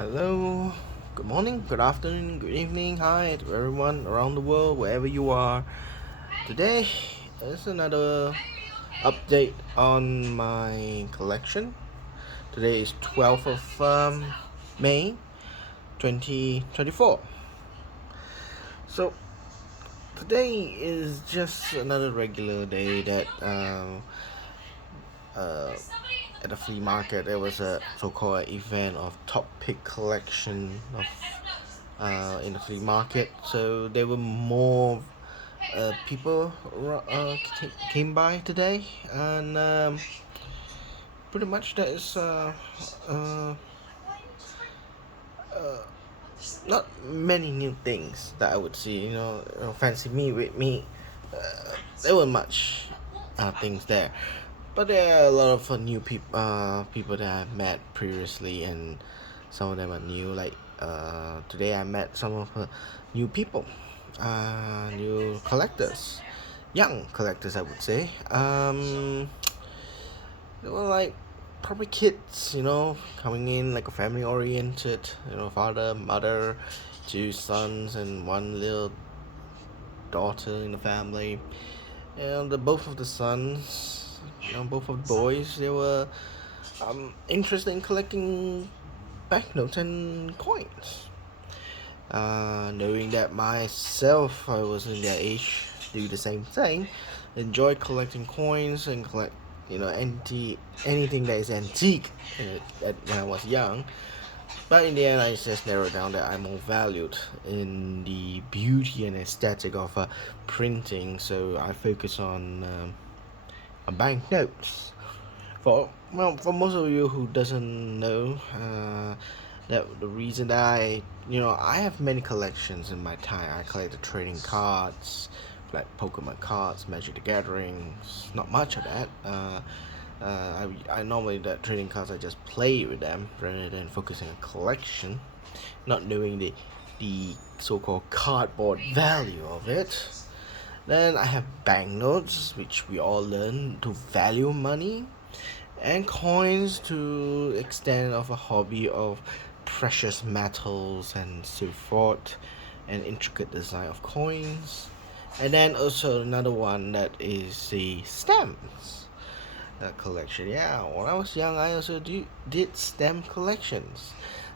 Hello, good morning, good afternoon, good evening, hi to everyone around the world, wherever you are. Today is another update on my collection. Today is 12th of May 2024. So, today is just another regular day that uh, at the flea market there was a so-called event of top pick collection of in the flea market, so there were more people came by today, and pretty much that is uh, uh, not many new things that I would see. Fancy me with me. There were much things there, but there are a lot of new people that I've met previously, and some of them are new. Like today, I met some of new people, new collectors, young collectors, I would say. They were like probably kids, coming in like a family oriented, father, mother, two sons, and one little daughter in the family. And both of the sons, both of the boys, they were interested in collecting banknotes and coins. Knowing that myself, I was in their age, do the same thing, enjoy collecting coins and collect, anything that is antique when I was young. But in the end, I just narrowed down that I'm more valued in the beauty and aesthetic of printing, so I focus on banknotes. For most of you who doesn't know, that the reason that I have many collections in my time. I collect the trading cards, like Pokemon cards, Magic the Gatherings. Not much of that. I normally that trading cards I just play with them rather than focusing on collection, not knowing the so-called cardboard value of it. Then I have banknotes, which we all learn to value money, and coins to extend of a hobby of precious metals and so forth, and intricate design of coins. And then also another one that is the stamps collection. Yeah, when I was young, I also did stamp collections.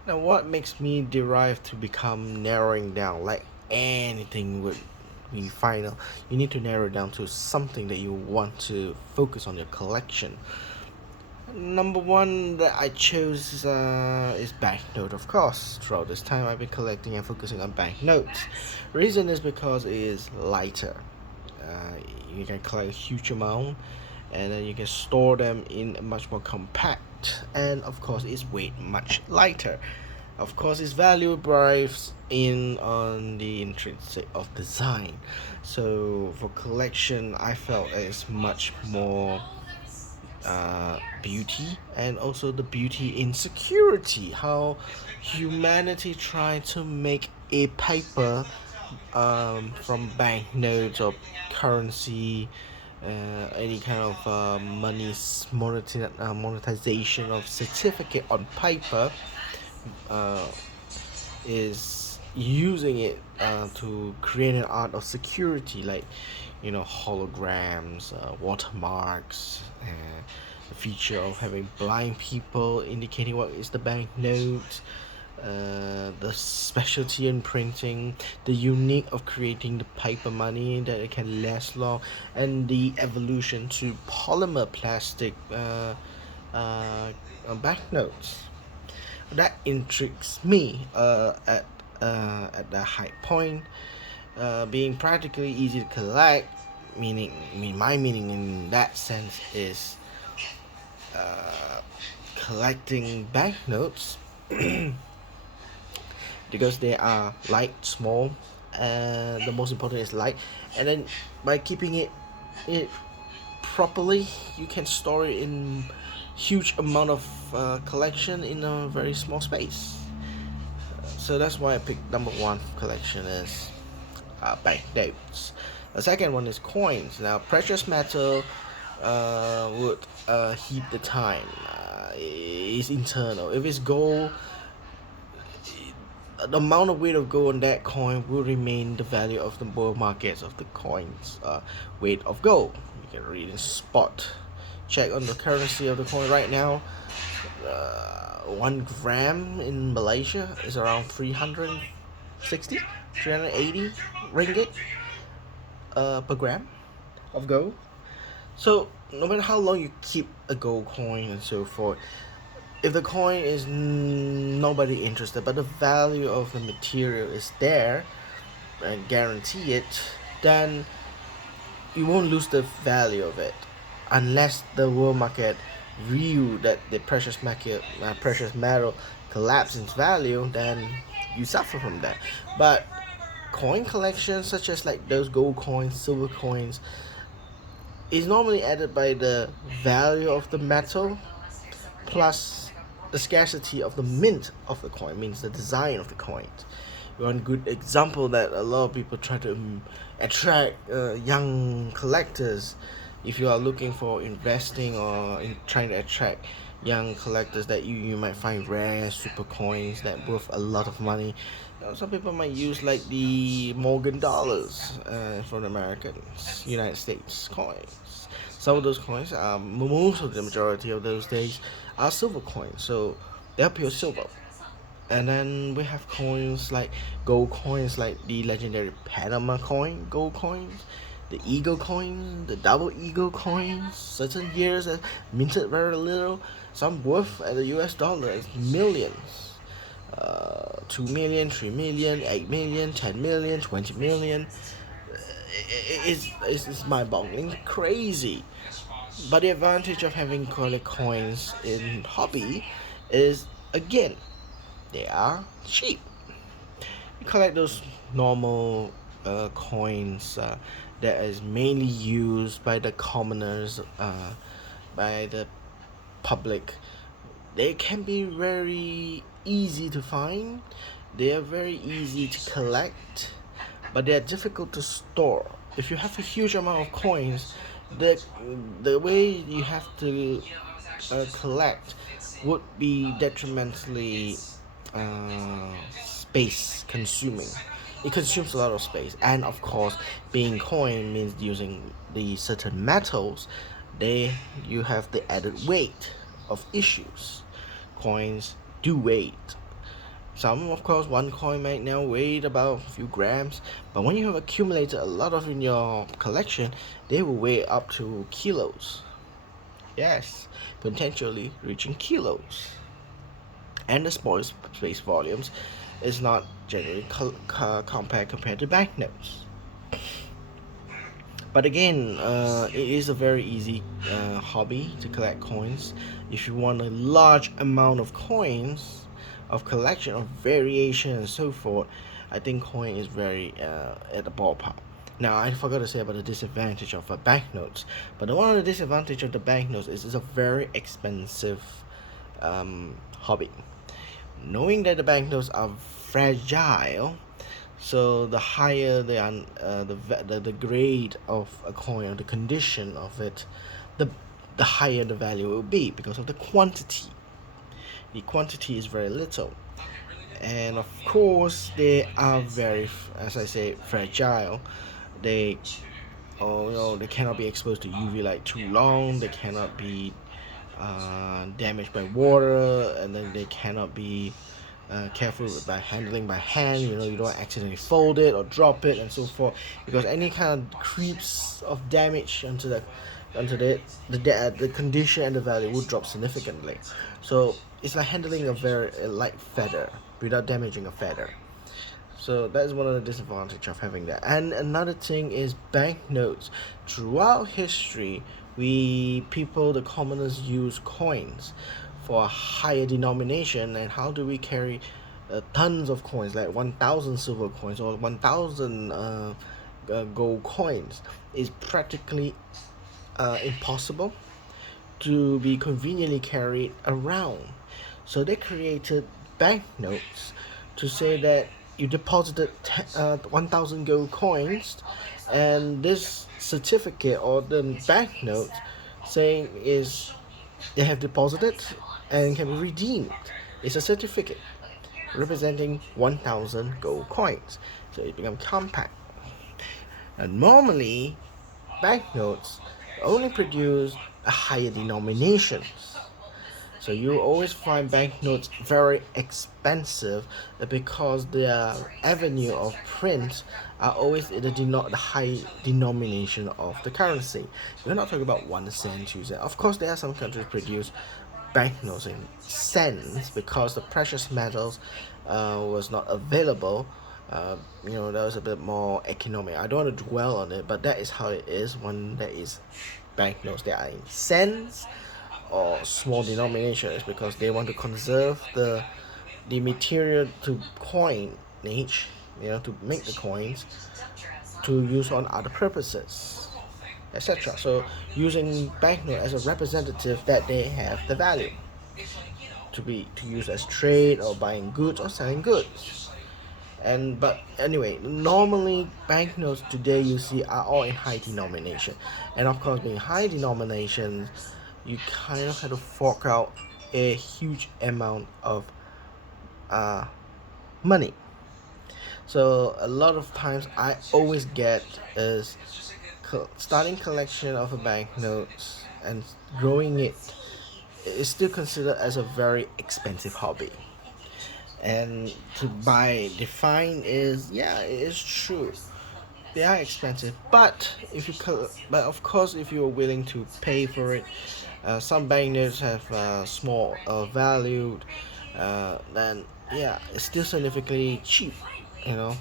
Now, what makes me derive to become narrowing down like anything would be final? You need to narrow down to something that you want to focus on your collection. Number one that I chose is banknote, of course. Throughout this time, I've been collecting and focusing on banknotes. Reason is because it is lighter. Uh, you can collect a huge amount, and then you can store them in a much more compact, and of course, its weight much lighter. Of course, its value drives in on the intrinsic of design. So for collection, I felt it's much more beauty, and also the beauty in security. How humanity tried to make a paper from banknotes or currency, any kind of monetization of certificate on paper, uh, is using it to create an art of security, like holograms, watermarks, the feature of having blind people indicating what is the banknote, the specialty in printing, the unique of creating the paper money that it can last long, and the evolution to polymer plastic banknotes. That intrigues me at the high point, being practically easy to collect. My meaning in that sense is uh, collecting banknotes because they are light, small, and the most important is light. And then by keeping it properly, you can store it in huge amount of collection in a very small space. So that's why I picked number one collection is banknotes. The second one is coins. Now, precious metal would heat the time. It's internal. If it's gold, the amount of weight of gold on that coin will remain the value of the bull markets of the coin's weight of gold. You can read in spot check on the currency of the coin right now. 1 gram in Malaysia is around 360, 380 ringgit per gram of gold. So no matter how long you keep a gold coin and so forth, if the coin is nobody interested, but the value of the material is there and guarantee it, then you won't lose the value of it, unless the world market view that the precious metal collapse in value. Then you suffer from that. But coin collections such as like those gold coins, silver coins, is normally added by the value of the metal plus the scarcity of the mint of the coin, means the design of the coin. One good example that a lot of people try to attract young collectors. If you are looking for investing or trying to attract young collectors, that you might find rare super coins that worth a lot of money. Some people might use like the Morgan dollars for the Americans, United States coins. Some of those coins are, most of the majority of those days are silver coins, so they're pure silver. And then we have coins like gold coins, like the legendary Panama coin, gold coins, the eagle coins, the double eagle coins. Certain years that minted very little, some worth at the US dollar is millions. 2 million, 3 million, 8 million, 10 million, 20 million. It's mind-boggling, crazy. But the advantage of having coins in hobby is, again, they are cheap. You collect those normal coins that is mainly used by the commoners, by the public. They can be very easy to find. They are very easy to collect, but they are difficult to store. If you have a huge amount of coins, the the way you have to collect would be detrimentally space consuming. It consumes a lot of space, and of course, being coin means using the certain metals. They you have the added weight of issues. Coins do weight. Some, of course, one coin might now weigh about a few grams, but when you have accumulated a lot of in your collection, they will weigh up to kilos. Yes, potentially reaching kilos. And the space volumes is not generally compared to banknotes. But again, it is a very easy hobby to collect coins. If you want a large amount of coins, of collection, of variation and so forth, I think coin is very at the ballpark. Now, I forgot to say about the disadvantage of banknotes. But one of the disadvantage of the banknotes is it's a very expensive hobby. Knowing that the banknotes are fragile, so the higher the grade of a coin, or the condition of it, the higher the value will be because of the quantity. The quantity is very little, and of course they are very, as I say, fragile. They they cannot be exposed to UV light too long. They cannot be damaged by water, and then they cannot be careful by handling by hand. You don't accidentally fold it or drop it and so forth, because any kind of creeps of damage onto the condition and the value would drop significantly. So it's like handling a very light feather without damaging a feather. So that is one of the disadvantages of having that. And another thing is banknotes. Throughout history, the commoners, use coins for a higher denomination. And how do we carry tons of coins, like 1,000 silver coins or 1,000 gold coins? Is practically impossible to be conveniently carried around. So they created banknotes to say that you deposited 1,000 gold coins, and this certificate or the banknote saying is they have deposited and can be redeemed. It's a certificate. representing 1,000 gold coins. So it becomes compact. And normally, banknotes only produce a higher denominations. So you always find banknotes very expensive because their avenue of print are always in the high denomination of the currency. We're not talking about 1 cent, 2 cent. Of course, there are some countries produce banknotes in cents because the precious metals was not available. That was a bit more economic. I don't want to dwell on it, but that is how it is when there is banknotes. They are in cents or small denominations because they want to conserve the material to coinage, to make the coins to use on other purposes, etc. So using banknote as a representative that they have the value to use as trade or buying goods or selling goods. But anyway, normally banknotes today you see are all in high denomination, and of course being high denominations, you kind of have to fork out a huge amount of uh, money. So a lot of times I always get is starting collection of a banknotes and growing it is still considered as a very expensive hobby. And to buy define is, yeah, it is true, they are expensive, but but of course if you're willing to pay for it, some banknotes have small value, then yeah, it's still significantly cheap,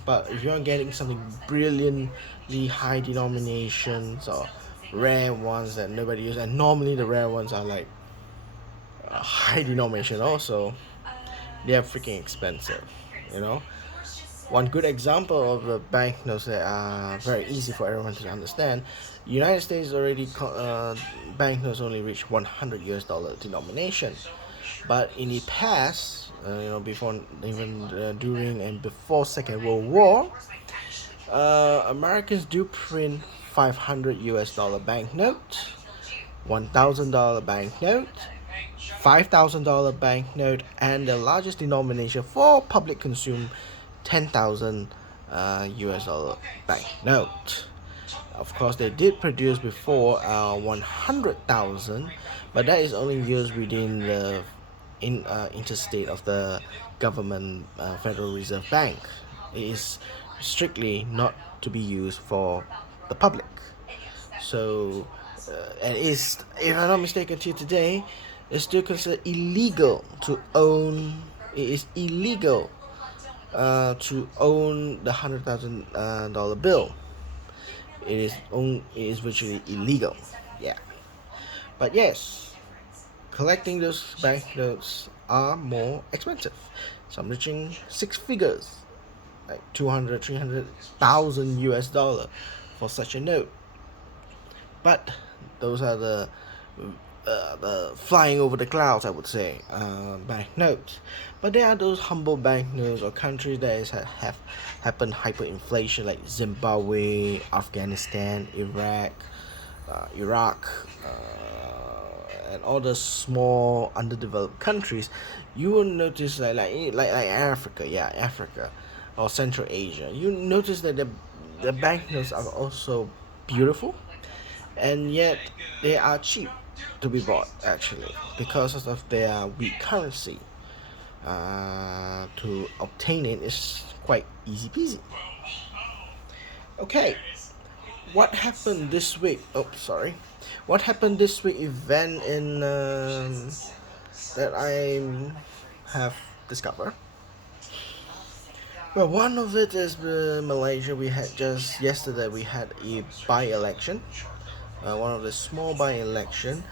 but if you're getting something brilliantly high denominations or rare ones that nobody uses, and normally the rare ones are like high denomination also, they are freaking expensive, you know. One good example of the banknotes that are very easy for everyone to understand, United States already banknotes only reach $100 denomination, but in the past, before even during and before Second World War, Americans do print $500 banknote, $1,000 banknote, $5,000 banknote, and the largest denomination for public consume 10,000 US dollar banknote. Of course, they did produce before 100,000, but that is only used within the interstate of the government Federal Reserve Bank. It is strictly not to be used for the public. So, and is, if I'm not mistaken, till today, it's still considered illegal to own. It is illegal to own the $100,000 bill. It is virtually illegal. Yeah, but yes, collecting those banknotes are more expensive. Some reaching six figures, like 200, 300,000 US dollar for such a note. But those are the flying over the clouds, I would say, banknotes. But there are those humble banknotes or countries that have happened hyperinflation, like Zimbabwe, Afghanistan, Iraq, and all the small underdeveloped countries. You will notice like Africa, Africa, or Central Asia. You notice that the banknotes are also beautiful, and yet they are cheap to be bought actually because of their weak currency. To obtain it is quite easy peasy. Okay, what happened this week? Oh, sorry. What happened this week event in that I have discovered? Well, one of it is Malaysia. We had just yesterday. We had a by-election, one of the small by-election,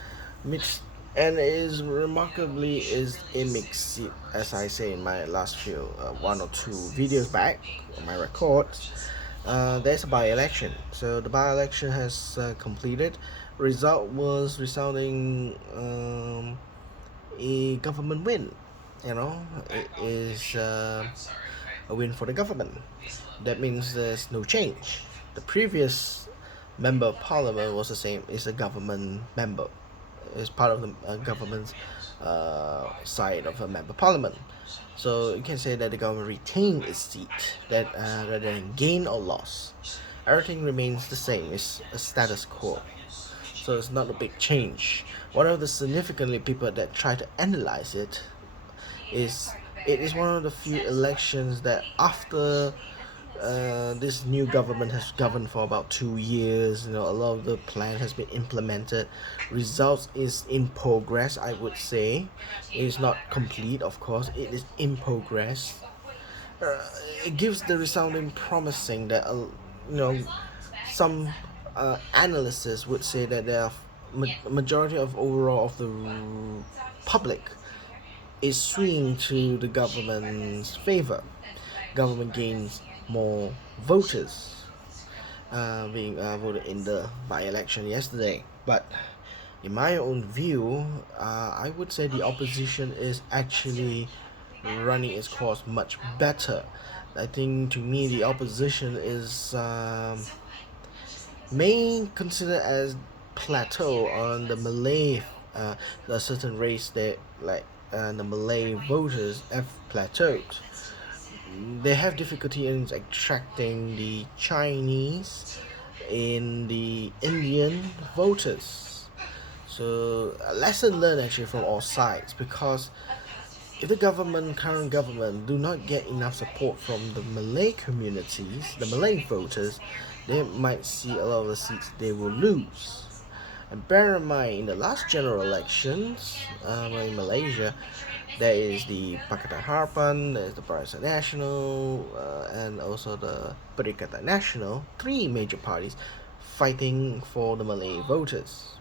mixed, and is remarkably is a mix, as I say in my last few one or two videos back on my records. There's a by-election, so the by-election has completed. Result was resulting a government win. It is a win for the government. That means there's no change. The previous member of parliament was the same, is a government member, is part of the government's side of a member parliament. So you can say that the government retained its seat, that rather than gain or loss, everything remains the same. It's a status quo. So it's not a big change. One of the significantly people that try to analyze is it is one of the few elections that after this new government has governed for about 2 years. You know, a lot of the plan has been implemented. Results is in progress. I would say, it is not complete. Of course, it is in progress. Uh, it gives the resounding promising that you know some analysts would say that there are majority of overall of the public is swinging to the government's favor. Government gains more voters being voted in the by-election yesterday. But in my own view, I would say the opposition is actually running its course much better. I think to me the opposition is may consider as plateau on the Malay, a certain race that like the Malay voters have plateaued. They have difficulty in attracting the Chinese and the Indian voters. So a lesson learned actually from all sides, because if the current government do not get enough support from the Malay communities, the Malay voters, they might see a lot of the seats they will lose. And bear in mind, in the last general elections in Malaysia, there is the Pakatan Harapan, there is the Barisan Nasional, and also the Perikatan Nasional, three major parties fighting for the Malay voters.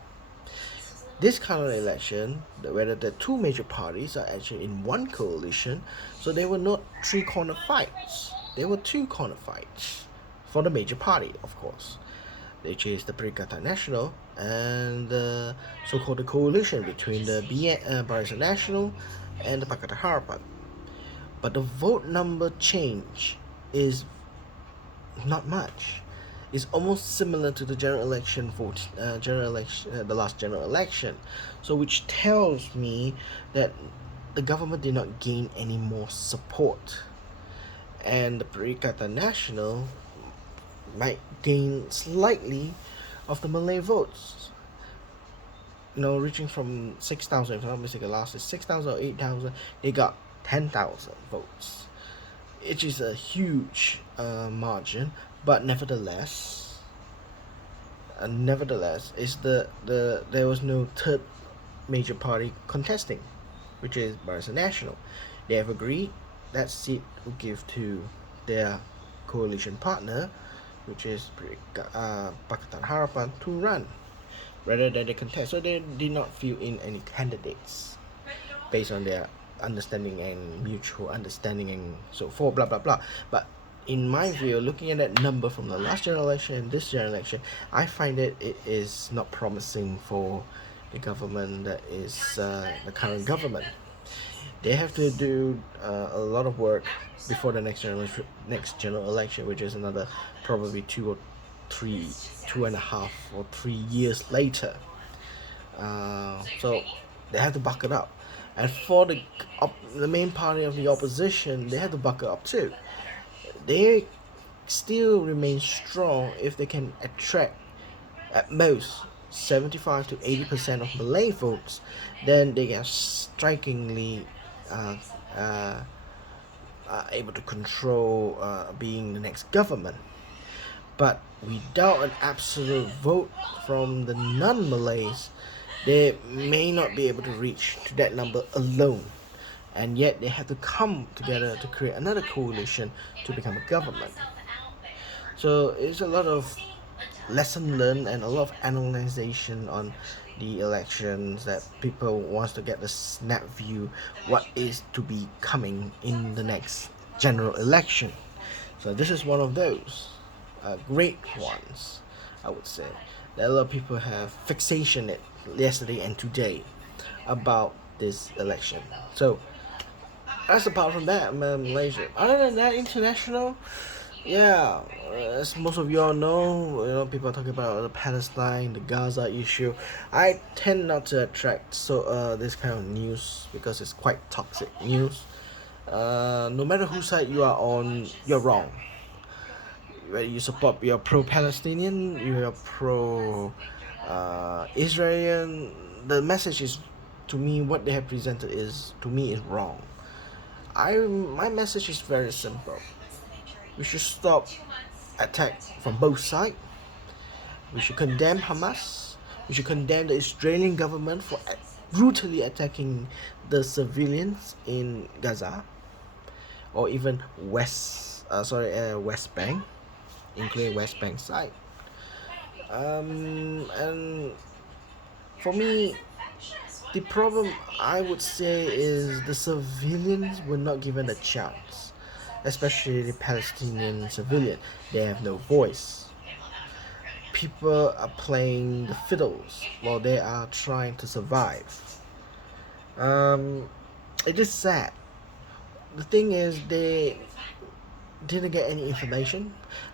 This current election, whether the two major parties are actually in one coalition, so they were not three corner fights, they were two corner fights for the major party, of course, which is the Perikatan Nasional and the so-called coalition between the Barisan Nasional and the Pakatan Harapan. But the vote number change is not much. It's almost similar to the general election vote, the last general election. So which tells me that the government did not gain any more support, and the Perikatan Nasional might gain slightly of the Malay votes. You know, reaching from 6,000, if I'm not mistaken, last is 6,000 or 8,000, they got 10,000 votes, which is a huge margin. But nevertheless, is there was no third major party contesting, which is Barisan Nasional. They have agreed that seat will give to their coalition partner, which is Pakatan Harapan, to run rather than they contest. So they did not fill in any candidates based on their understanding and mutual understanding and so forth, blah blah blah. But in my view, looking at that number from the last general election and this general election, I find that it is not promising for the government that is the current government. They have to do a lot of work before the next general election, which is another probably 2.5 or 3 years later. So they have to buck it up, and for the main party of the opposition, they have to buck it up too. They still remain strong if they can attract at most 75 to 80% of Malay votes. Then they are strikingly able to control being the next government. But without an absolute vote from the non-Malays, they may not be able to reach to that number alone. And yet they have to come together to create another coalition to become a government. So it's a lot of lesson learned and a lot of analyzation on the elections, that people wants to get the snap view what is to be coming in the next general election. So this is one of those great ones, I would say, that a lot of people have fixation it yesterday and today about this election. So that's apart from that, Malaysia. Other than that, international, Yeah, as most of y'all know, people are talking about the Palestine, the Gaza issue. I tend not to attract this kind of news because it's quite toxic news. No matter whose side you are on, you're wrong. Whether you support, you're pro-Palestinian, you're pro-Israeli. The message is, to me, what they have presented is, to me, is wrong. My message is very simple. We should stop attack from both sides. We should condemn Hamas. We should condemn the Israeli government for brutally attacking the civilians in Gaza, or even West Bank, including West Bank side. And for me, the problem I would say is the civilians were not given a chance, especially the Palestinian civilian. They have no voice. People are playing the fiddles while they are trying to survive. It is sad. The thing is, they didn't get any information.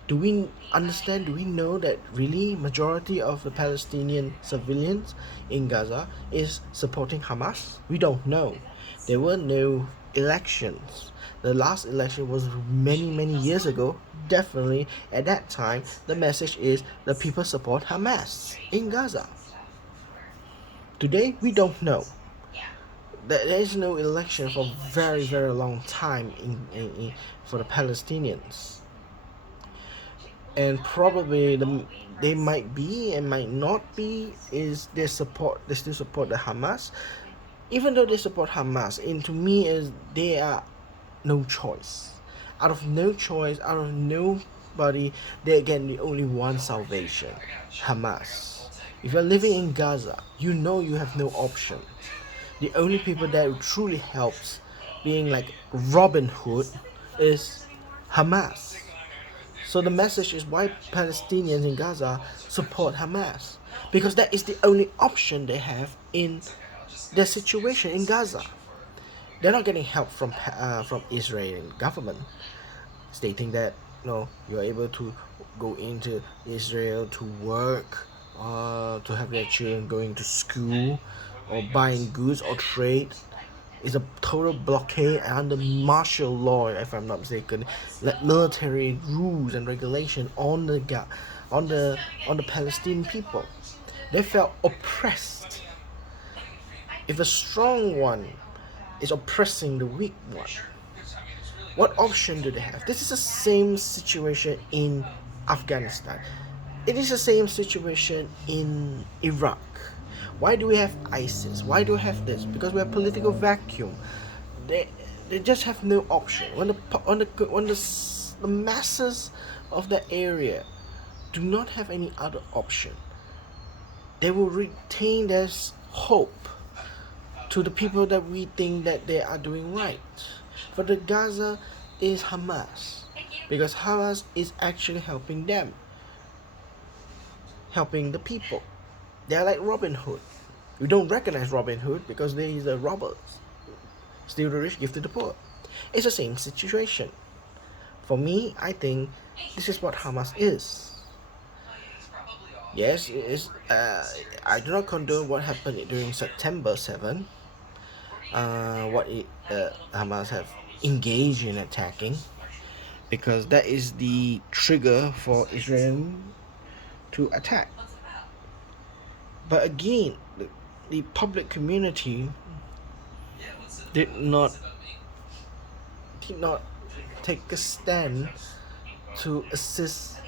Do we understand? Do we know that really majority of the Palestinian civilians in Gaza is supporting Hamas? We don't know. There were no elections. The last election was many years ago. Definitely at that time, the message is the people support Hamas in Gaza. Today, we don't know. There is no election for very long time for the Palestinians, and probably they might be and might not be is they still support the Hamas, even though they support Hamas. And to me is they are no choice. Out of no choice, out of nobody, they get the only one salvation: Hamas. If you're living in Gaza, you know you have no option. The only people that truly helps, being like Robin Hood, is Hamas. So the message is why Palestinians in Gaza support Hamas, because that is the only option they have in their situation in Gaza. They're not getting help from Israeli government, stating that you're able to go into Israel to work, to have their children going to school, or buying goods or trade. Is a total blockade under martial law, if I'm not mistaken, like military rules and regulation on the Palestinian people. They felt oppressed. If a strong one is oppressing the weak one, what option do they have? This is the same situation in Afghanistan. It is the same situation in Iraq. Why do we have ISIS? Why do we have this? Because we have political vacuum. They they just have no option. The masses of the area do not have any other option, they will retain this hope to the people that we think that they are doing right. For the Gaza is Hamas, because Hamas is actually helping them, helping the people. They are like Robin Hood. We don't recognize Robin Hood because they is a robber. Steal the rich, give to the poor. It's the same situation. For me, I think this is what Hamas is. Yes, it is. I do not condone what happened during September 7. Hamas have engaged in attacking, because that is the trigger for Israel to attack. But again, the public community did not take a stand to assist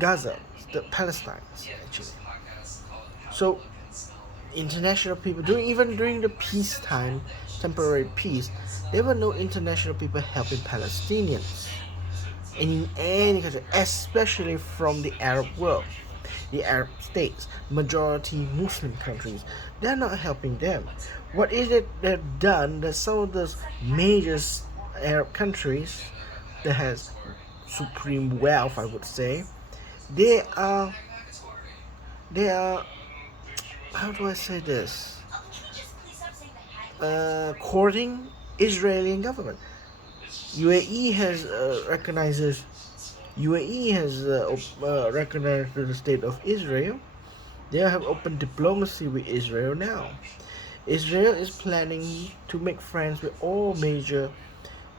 Gaza, the Palestinians actually. So international people, during the peacetime, temporary peace, there were no international people helping Palestinians in any country, especially from the Arab world, the Arab states, majority Muslim countries. They're not helping them. What is it they've done that some of those major Arab countries that has supreme wealth, I would say, they are they are how do I say this? Courting Israeli government. UAE has recognizes UAE has recognized the state of Israel. They have open diplomacy with Israel now. Israel is planning to make friends with all major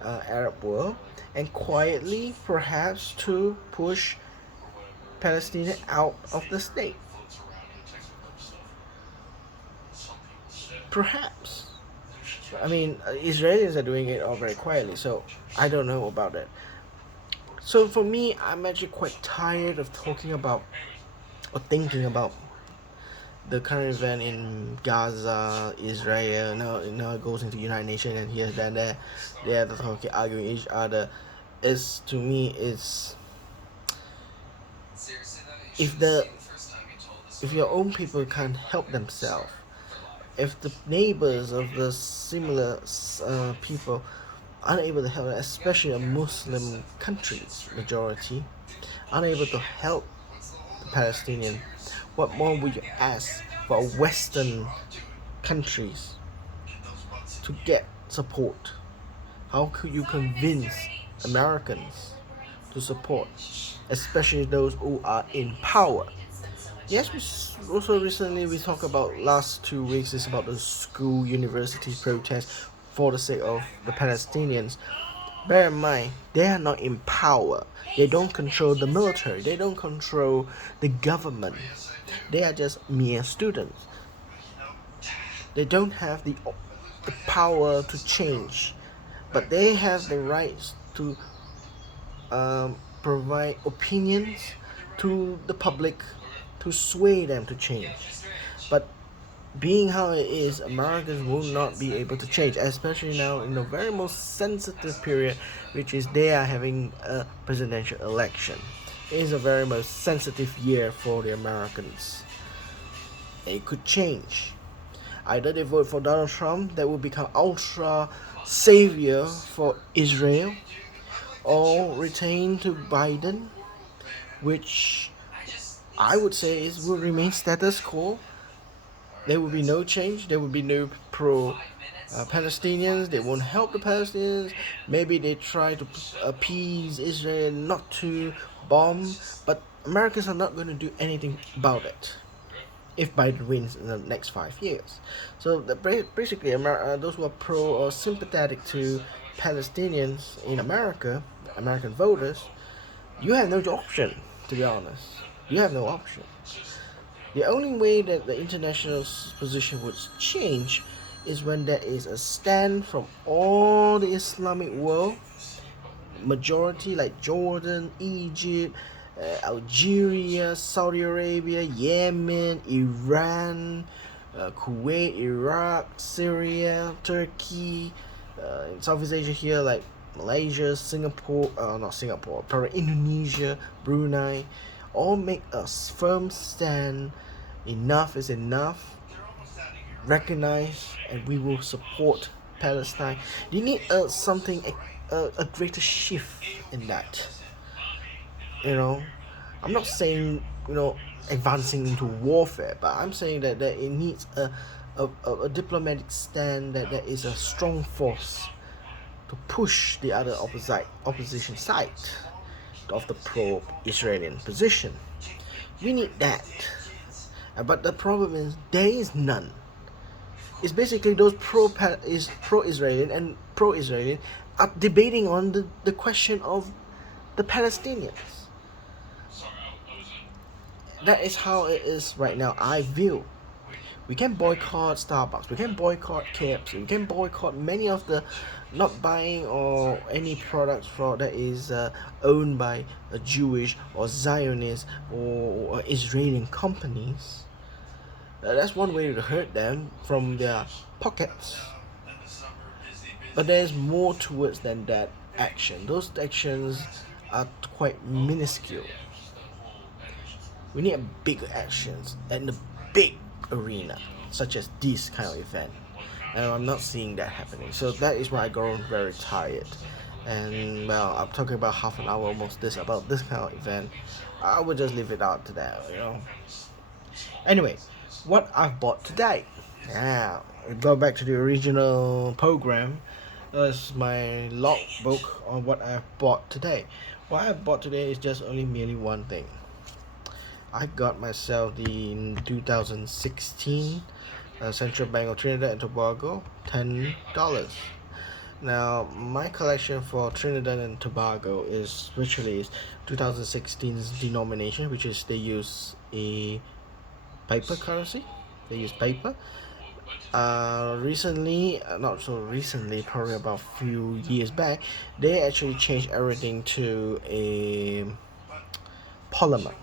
Arab world and quietly, perhaps, to push Palestine out of the state. Perhaps. I mean, Israelis are doing it all very quietly, so I don't know about it. So for me, I'm actually quite tired of talking about or thinking about the current event in Gaza, Israel. Now it goes into United Nations and here, then there, they are talking, arguing each other. Is to me, it's if the if your own people can't help themselves, if the neighbors of the similar people unable to help, especially a Muslim countries majority, unable to help the Palestinian, what more would you ask for Western countries to get support? How could you convince Americans to support, especially those who are in power? Yes, we also recently we talked about last 2 weeks is about the school university protest for the sake of the Palestinians. Bear in mind, they are not in power. They don't control the military. They don't control the government. They are just mere students. They don't have the power to change, but they have the rights to provide opinions to the public to sway them to change. But being how it is, Americans will not be able to change, especially now in the very most sensitive period, which is they are having a presidential election. It is a very most sensitive year for the Americans. It could change. Either they vote for Donald Trump, that will become ultra savior for Israel, or retain to Biden, which I would say is will remain status quo. There will be no change. There will be no pro Palestinians. They won't help the Palestinians. Maybe they try to appease Israel not to bomb, but Americans are not going to do anything about it if Biden wins in the next 5 years. So basically, those who are pro or sympathetic to Palestinians in America, American voters, you have no option, to be honest. You have no option. The only way that the international position would change is when there is a stand from all the Islamic world, majority like Jordan, Egypt, Algeria, Saudi Arabia, Yemen, Iran, Kuwait, Iraq, Syria, Turkey, in Southeast Asia here like Malaysia, Singapore, not Singapore, probably Indonesia, Brunei, all make a firm stand. Enough is enough. Recognize, and we will support Palestine. You need a greater shift in that. You know, I'm not saying advancing into warfare, but I'm saying that it needs a diplomatic stand, that there is a strong force to push the other opposition side of the pro-Israeli position. We need that. But the problem is there is none. It's basically those pro-Israeli and pro-Israeli are debating on the question of the Palestinians. That is how it is right now, I view. We can boycott Starbucks, we can boycott KFC, we can boycott many of the not buying or any products that is owned by a Jewish or Zionist or Israeli companies. That's one way to hurt them from their pockets. But there's more towards than that action. Those actions are quite minuscule. We need bigger actions and the big arena, such as this kind of event. And I'm not seeing that happening. So that is why I grown very tired. And well, I'm talking about half an hour almost about this kind of event. I would just leave it out to that. Anyway, what I've bought today. Now, we go back to the original program. That's my logbook on what I bought today. What I bought today is just only merely one thing. I got myself the 2016 Central Bank of Trinidad and Tobago, $10. Now, my collection for Trinidad and Tobago is virtually 2016's denomination, which is they use a paper currency. They use paper. Recently, not so recently, probably about a few years back, they actually changed everything to a polymer.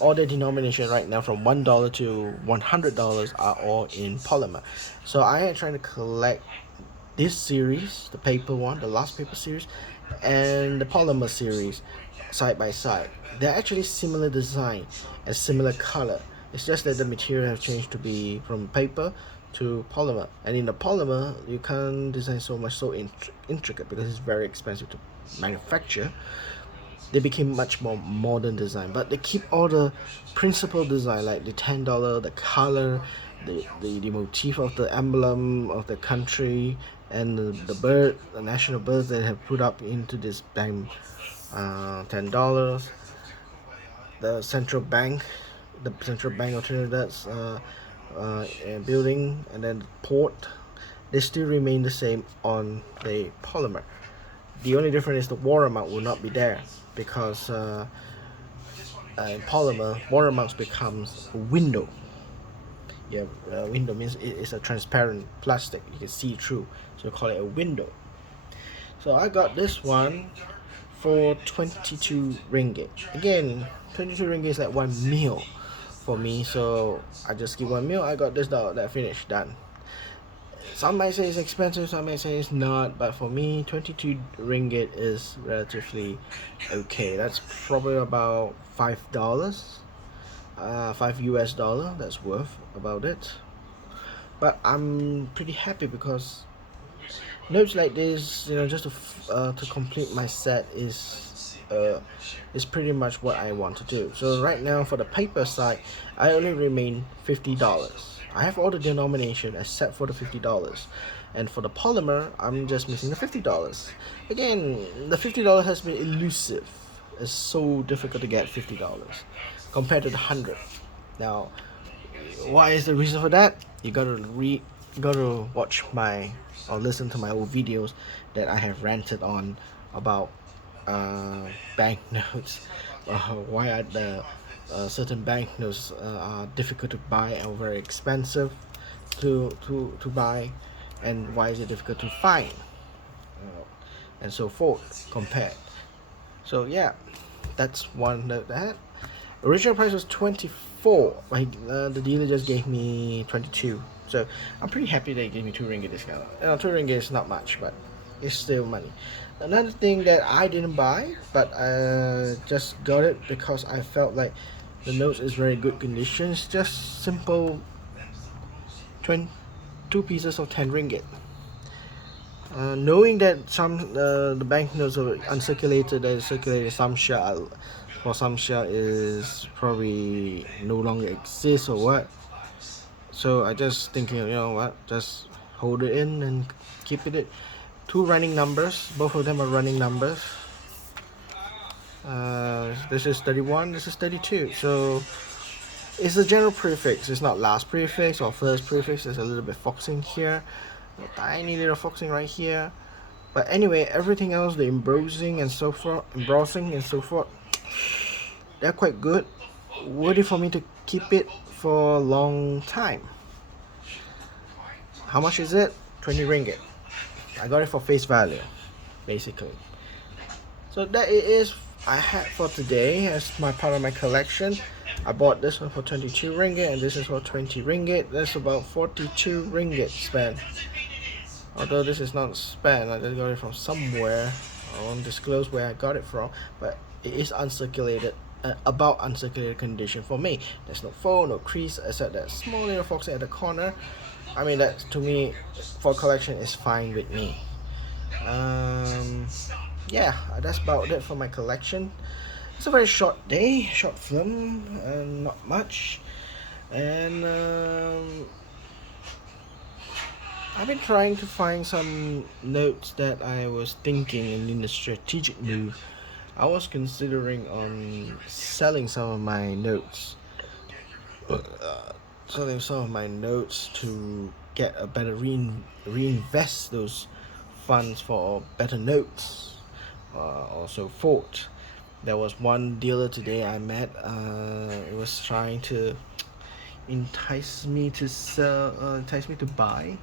All the denomination right now from $1 to $100 are all in polymer. So I am trying to collect this series, the paper one, the last paper series, and the polymer series side by side. They're actually similar design and similar color. It's just that the material have changed to be from paper to polymer. And in the polymer, you can't design so much so intricate because it's very expensive to manufacture. They became much more modern design, but they keep all the principal design like the $10, the color, the motif of the emblem of the country, and the bird, the national birds that have put up into this bank. $10. The central bank, the central bank of Trinidad's building, and then the port, they still remain the same on the polymer. The only difference is the watermark will not be there because in polymer, watermarks becomes a window. Yeah, window means it's a transparent plastic. You can see through, so call it a window. So I got this one for 22 ringgit. Again, 22 ringgit is like one meal for me. So I just give one meal. I got this dog that finished done. Some might say it's expensive, some might say it's not, but for me 22 ringgit is relatively okay. That's probably about $5, $5 that's worth about it. But I'm pretty happy because notes like this, just to complete my set is pretty much what I want to do. So right now for the paper side, I only remain $50. I have all the denomination except for the $50. And for the polymer, I'm just missing the $50. Again, the $50 has been elusive. It's so difficult to get $50 compared to the 100. Now, why is the reason for that? You gotta watch my or listen to my old videos that I have ranted on about banknotes. Why are the certain banknotes are difficult to buy and very expensive to buy, and why is it difficult to find, and so forth compared. So yeah, that's one that original price was 24, but the dealer just gave me 22. So I'm pretty happy they gave me 2 ringgit discount. 2 ringgit is not much, but it's still money. Another thing that I didn't buy, but I just got it because I felt like the notes is very good condition. It's just simple 2 pieces of 10 ringgit. Knowing that some the banknotes are uncirculated, that is circulated, some share for some share is probably no longer exists or what. So I just thinking, what, just hold it in and keep it. 2 running numbers, both of them are running numbers. This is 31, this is 32. So it's a general prefix. It's not last prefix or first prefix. There's a little bit foxing here, a tiny little foxing right here. But anyway, everything else, the embossing and so forth, they're quite good. Worthy for me to keep it for a long time. How much is it? 20 ringgit. I got it for face value, basically. So that it is I had for today as my part of my collection. I bought this one for 22 ringgit and this is for 20 ringgit. That's about 42 ringgit spent. Although this is not spent, I just got it from somewhere. I won't disclose where I got it from, but it is uncirculated, about uncirculated condition for me. There's no fold, no crease, except that small little fox at the corner. I mean, that to me for collection is fine with me. Yeah, that's about it for my collection. It's a very short day, short film, and not much. And I've been trying to find some notes that I was thinking in a strategic move. I was considering on uh, selling some of my notes to get a better reinvest those funds for better notes. Also, Fort. There was one dealer today I met. It was trying to entice me to buy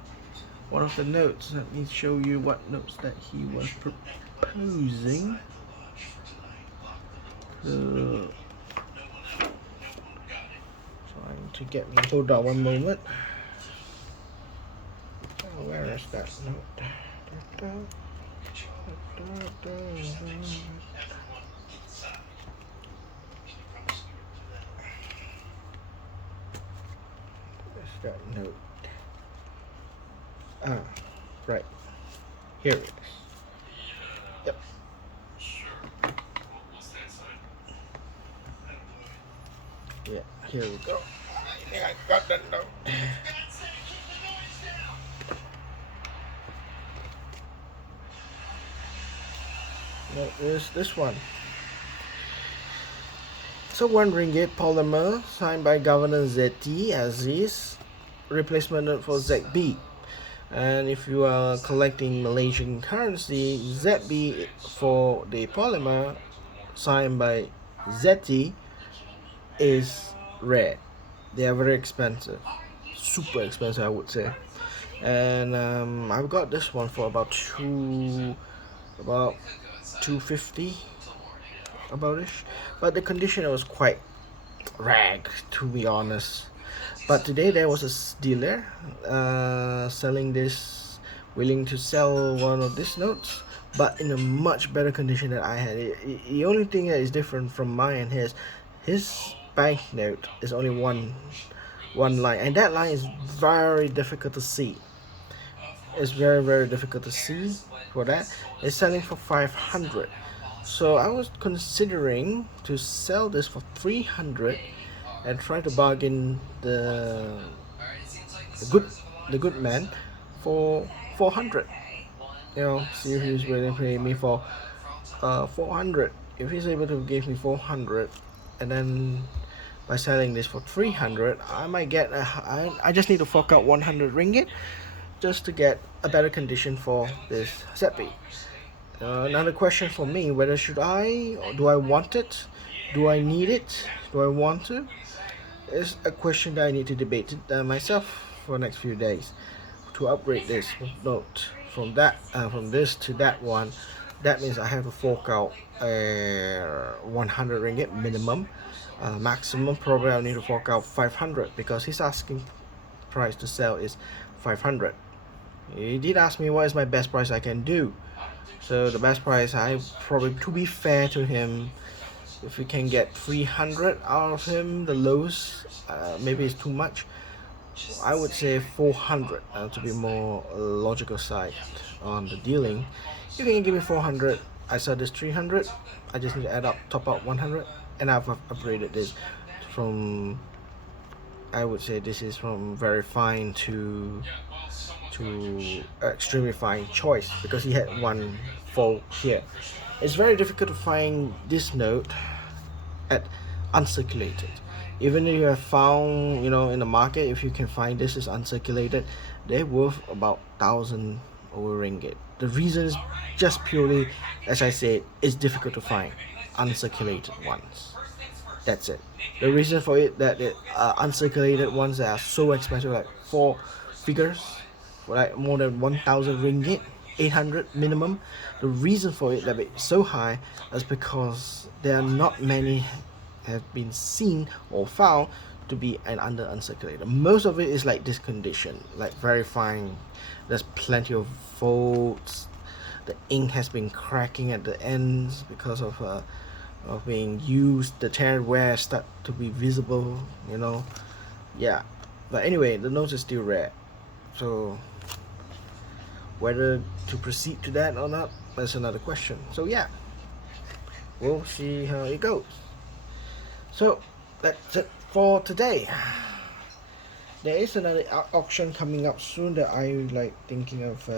one of the notes. Let me show you what notes that he was proposing. Trying to get me. Hold on one moment. Where is that note? Where's that note? Ah, right. Here it is. Yep. Yeah, here we go. I think I got that note. No, there's this one. So RM1 polymer signed by Governor ZT Aziz, replacement note for ZB. And if you are collecting Malaysian currency, ZB for the polymer signed by ZT is rare. They are very expensive, super expensive, I would say. And I've got this one for about 250 about ish, but the condition was quite rag, to be honest. But today there was a dealer selling this, willing to sell one of these notes, but in a much better condition than I had. The only thing that is different from mine and his banknote is only one line, and that line is very difficult to see. It's very difficult to see for that. It's selling for 500. So I was considering to sell this for 300 and try to bargain the good the good man for 400. See if he's willing to pay me for 400. If he's able to give me 400, and then by selling this for 300, I might get I just need to fork out 100 ringgit just to get a better condition for this Zepi. Another question for me: whether should I, or do I want it? Do I need it? Do I want to? Is a question that I need to debate myself for the next few days to upgrade this note from this to that one. That means I have to fork out 100 ringgit minimum. Maximum probably I need to fork out 500 because his asking price to sell is 500. He did ask me what is my best price I can do. So the best price, I probably, to be fair to him, if we can get 300 out of him, the lowest, maybe it's too much. I would say 400 to be more logical side on the dealing. If you can give me 400, I sell this 300. I just need to top up 100, and I've upgraded this from. I would say this is from very fine to extremely fine choice because he had one fault here. It's very difficult to find this note at uncirculated. Even if you have found, in the market, if you can find this is uncirculated, they're worth about 1,000 over ringgit. The reason is just purely, as I said, it's difficult to find uncirculated ones. That's it. The reason for it that the uncirculated ones that are so expensive, like 4 figures, like more than 1,000 ringgit, 800 minimum. The reason for it that it's so high is because there are not many have been seen or found to be under uncirculated. Most of it is like this condition, like very fine. There's plenty of folds. The ink has been cracking at the ends because of being used. The tear wear start to be visible. Yeah. But anyway, the note is still rare. So whether to proceed to that or not, that's another question. So yeah, we'll see how it goes. So that's it for today. there is another auction coming up soon that I like thinking of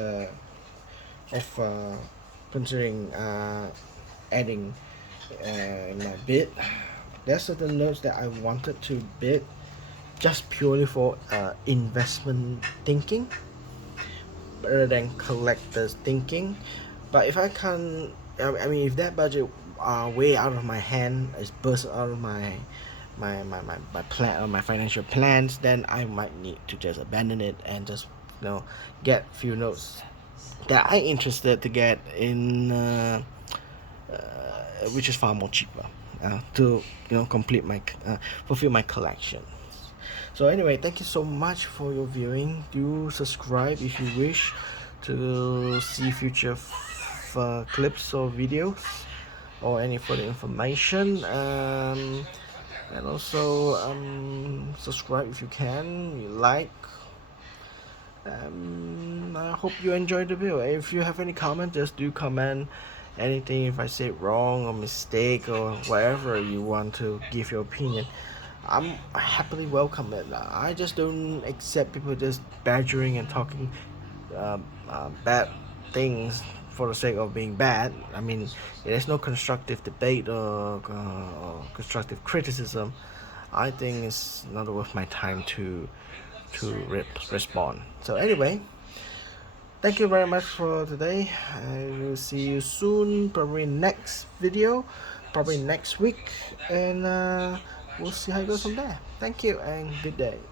considering adding in my bid. There's certain notes that I wanted to bid just purely for investment thinking rather than collectors thinking. But if I can't, I mean, if that budget are way out of my hand, is burst out of my plan or my financial plans, then I might need to just abandon it and just get few notes that I interested to get in, which is far more cheaper to complete my fulfill my collection. So anyway, thank you so much for your viewing. Do subscribe if you wish to see future clips or videos or any further information. And also subscribe if you can. You like. I hope you enjoyed the video. If you have any comment, just do comment anything. If I say wrong or mistake or whatever you want to give your opinion, I'm happily welcome it. I just don't accept people just badgering and talking bad things for the sake of being bad. I mean, there's no constructive debate or constructive criticism. I think it's not worth my time to respond. So anyway, thank you very much for today. I will see you soon, probably next video, probably next week, and we'll see how it goes from there. Thank you and good day.